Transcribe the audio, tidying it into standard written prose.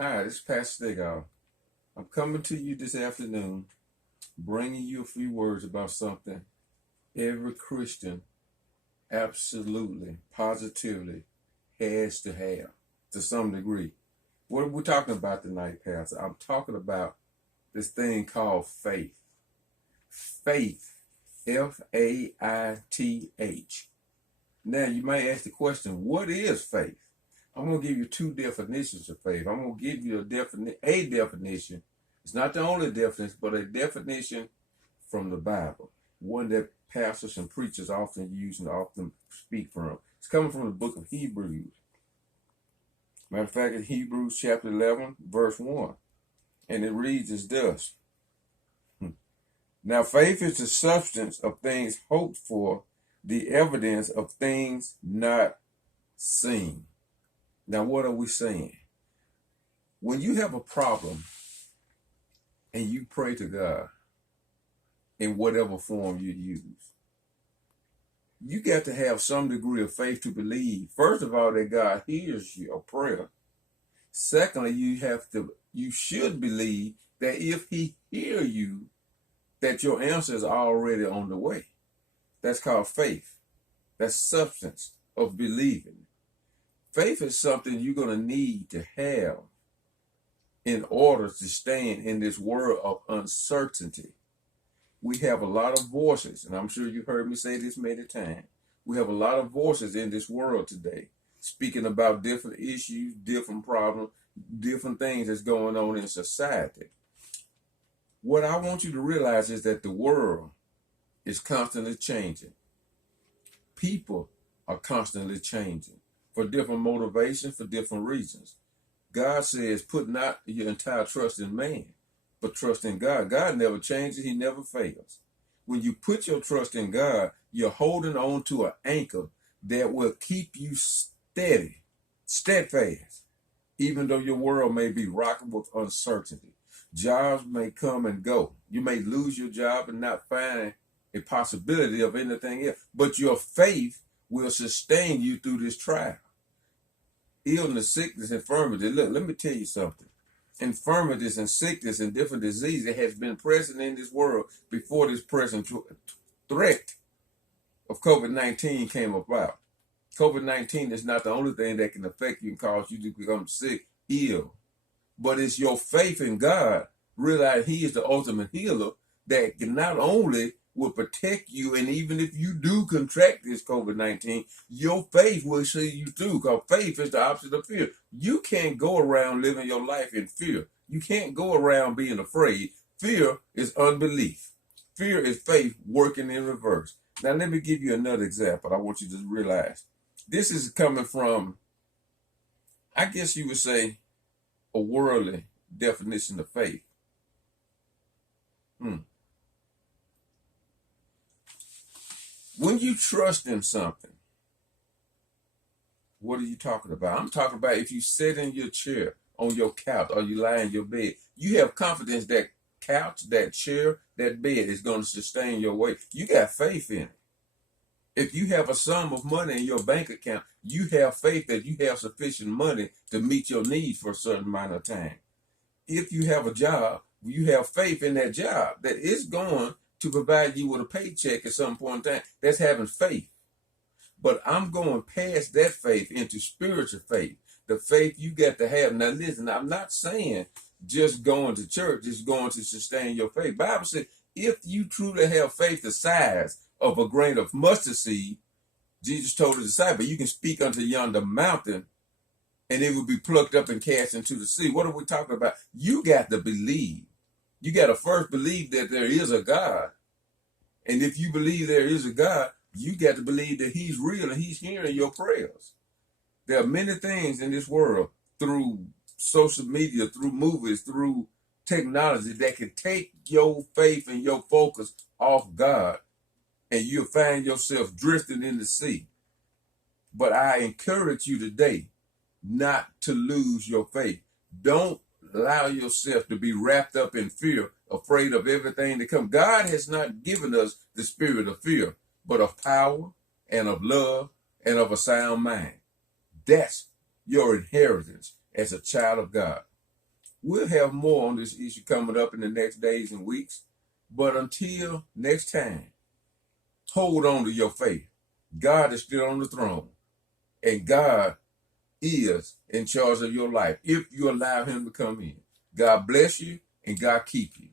Hi, this is Pastor Stegall. I'm coming to you this afternoon, bringing you a few words about something every Christian absolutely, positively has to have to some degree. What are we talking about tonight, Pastor? I'm talking about this thing called faith. Faith, Faith. Now, you might ask the question, what is faith? I'm going to give you two definitions of faith. I'm going to give you a definition. It's not the only definition, but a definition from the Bible, one that pastors and preachers often use and often speak from. It's coming from the book of Hebrews. Matter of fact, in Hebrews chapter 11, verse 1. And it reads as thus. Now, faith is the substance of things hoped for, the evidence of things not seen. Now, what are we saying? When you have a problem and you pray to God in whatever form you use, you got to have some degree of faith to believe, first of all, that God hears your prayer. Secondly, you should believe that if He hear you, that your answer is already on the way. That's called faith. That's substance of believing. Faith is something you're going to need to have in order to stand in this world of uncertainty. We have a lot of voices, and I'm sure you've heard me say this many times. We have a lot of voices in this world today, speaking about different issues, different problems, different things that's going on in society. What I want you to realize is that the world is constantly changing. People are constantly changing for different motivations, for different reasons. God says, put not your entire trust in man, but trust in God. God never changes. He never fails. When you put your trust in God, you're holding on to an anchor that will keep you steady, steadfast, even though your world may be rocking with uncertainty. Jobs may come and go. You may lose your job and not find a possibility of anything else, but your faith will sustain you through this trial. Illness, sickness, infirmity. Look, let me tell you something. Infirmities and sickness and different diseases has been present in this world before this present threat of COVID-19 came about. COVID-19 is not the only thing that can affect you and cause you to become sick, ill. But it's your faith in God, realize He is the ultimate healer, that can not only will protect you, and even if you do contract this COVID-19, your faith will see you through, because faith is the opposite of fear. You can't go around living your life in fear. You can't go around being afraid. Fear is unbelief. Fear is faith working in reverse. Now, let me give you another example. I want you to realize. This is coming from, I guess you would say, a worldly definition of faith. When you trust in something, what are you talking about? I'm talking about if you sit in your chair, on your couch, or you lie in your bed, you have confidence that couch, that chair, that bed is going to sustain your weight. You got faith in it. If you have a sum of money in your bank account, you have faith that you have sufficient money to meet your needs for a certain amount of time. If you have a job, you have faith in that job that it's going to provide you with a paycheck at some point in time. That's having faith. But I'm going past that faith into spiritual faith, the faith you got to have. Now listen, I'm not saying just going to church is going to sustain your faith. Bible says if you truly have faith the size of a grain of mustard seed, Jesus told the disciple, you can speak unto yonder mountain and it will be plucked up and cast into the sea. What are we talking about? You got to believe. You got to first believe that there is a God. And if you believe there is a God, you got to believe that He's real and He's hearing your prayers. There are many things in this world, through social media, through movies, through technology, that can take your faith and your focus off God, and you'll find yourself drifting in the sea. But I encourage you today not to lose your faith. Don't allow yourself to be wrapped up in fear, afraid of everything that comes. God has not given us the spirit of fear, but of power and of love and of a sound mind. That's your inheritance as a child of God. We'll have more on this issue coming up in the next days and weeks. But until next time, hold on to your faith. God is still on the throne, and God is in charge of your life if you allow him to come in. God bless you, and God keep you.